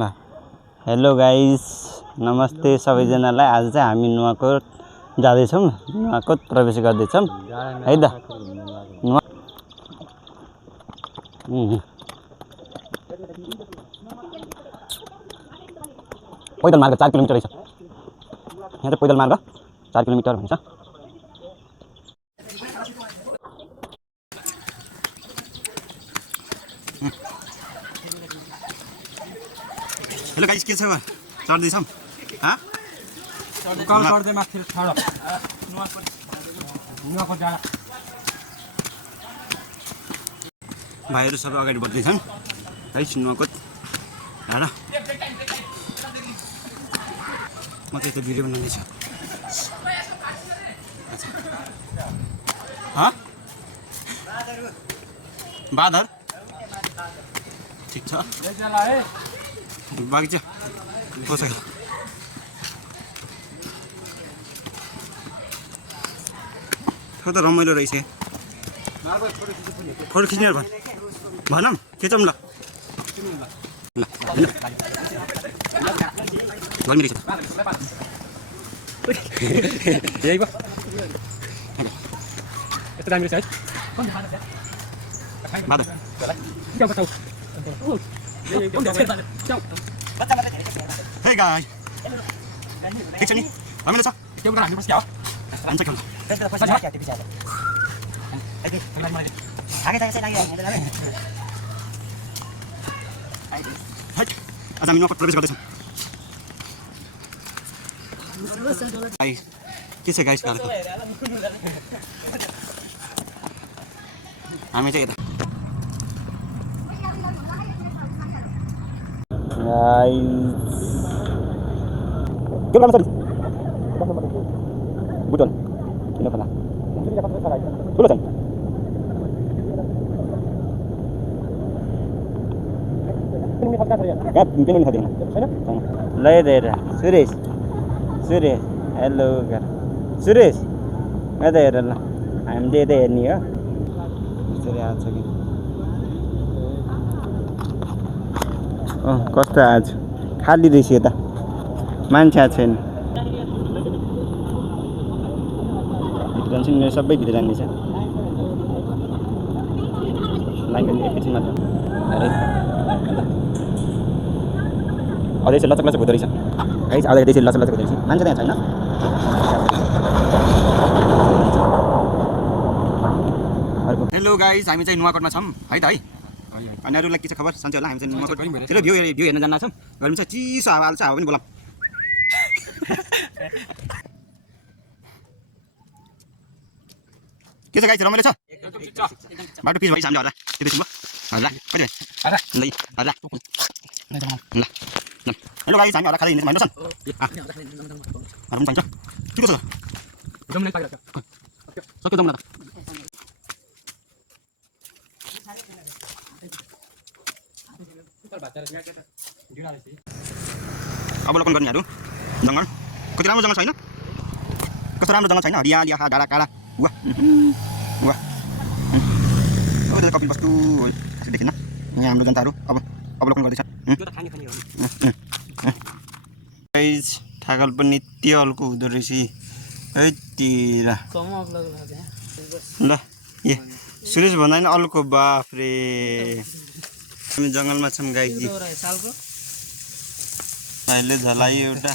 ल hello guys नमस्ते सबैजनालाई। आज चाहिँ हामी नुवाकोट जाँदैछौँ, नुवाकोट प्रवेश गर्दैछौँ है त। पैदल मार्ग 4 किलोमिटर रहेछ। यहाँ चाहिँ पैदल मार्ग 4 किलोमिटर हुन्छ। हेलो गाइस के छ चढ्दैछौँ भाइहरू सबै अगाडि बढ्दैछन् गाइस नुवाकोट हेर। म चाहिँ त्यो भिडियो बनाउँदैछु। बादर ठिक छ बाँकी कसो त रमाइलो रहेछ। फोटो खिच्ने भनौँ खिचौँ ल गर्मी रहेछ यही भयो यस्तो दामी रहेछ है बादल। Hey guys, ठिक छ नि रमाइलो छ के कुरा हामी बस्या हो हुन्छ खेल्नु आज हामी नुवाकोट प्रवेश गर्दैछौँ। के छ गाइस गाडीको हामी चाहिँ यता के गर्नु सर बुटन किन खोला ठुलो छ लैदिएर सुरेश सूर्य हेलो सुरेश यता हेर ल हामीले यता हेर्ने हो यसरी आएको छ कि कस्तो आज खाली रहेछ यता मान्छे आएको छैन। भित्र मेरो सबै भित्र जाने छ लाइन एकैछिन मात्र अझै चाहिँ लचक लचक हुँदो रहेछ है। अझै त्यसरी लचक लचक हुँदो रहेछ मान्छे त्यहाँ छैन। हेलो गाइस हामी चाहिँ नुवाकोटमा छौँ है त है। अनि अरूलाई के छ खबर सन्चै होला। हामी चाहिँ नुवाकोट फेरि भ्यू हेर्न जान्न छौँ। गर्मी छ चिसो हावा हाल्छ हावा पनि बोलाम के छ गाइस रमाइलो छ बाटो पिच भइस हामीले होला त्यो देखिनु होला कति ल ल ल हेलो गाइस हामी होला खाँदै हिँड्दै भन्छ रुम चाहिन्छ के छ जम्नै पाइरहेको सक्यो जम्न अवलोकन गर्नेहरू जङ्गल कति राम्रो जङ्गल छैन कस्तो राम्रो जङ्गल छैन हरियाली आँखा डाँडा काँडा वाह वाह अब कपिल वस्तु देखिन यहाँ हाम्रो जनताहरू अब अवलोकन गर्दैछ। ठाकल पनि त्यो हल्को हुँदो रहेछ यतिर ल ए सुरेश भन्दा नि अल्को बाफ्रे हामी जङ्गलमा छौँ गाईजी अहिले झलायो एउटा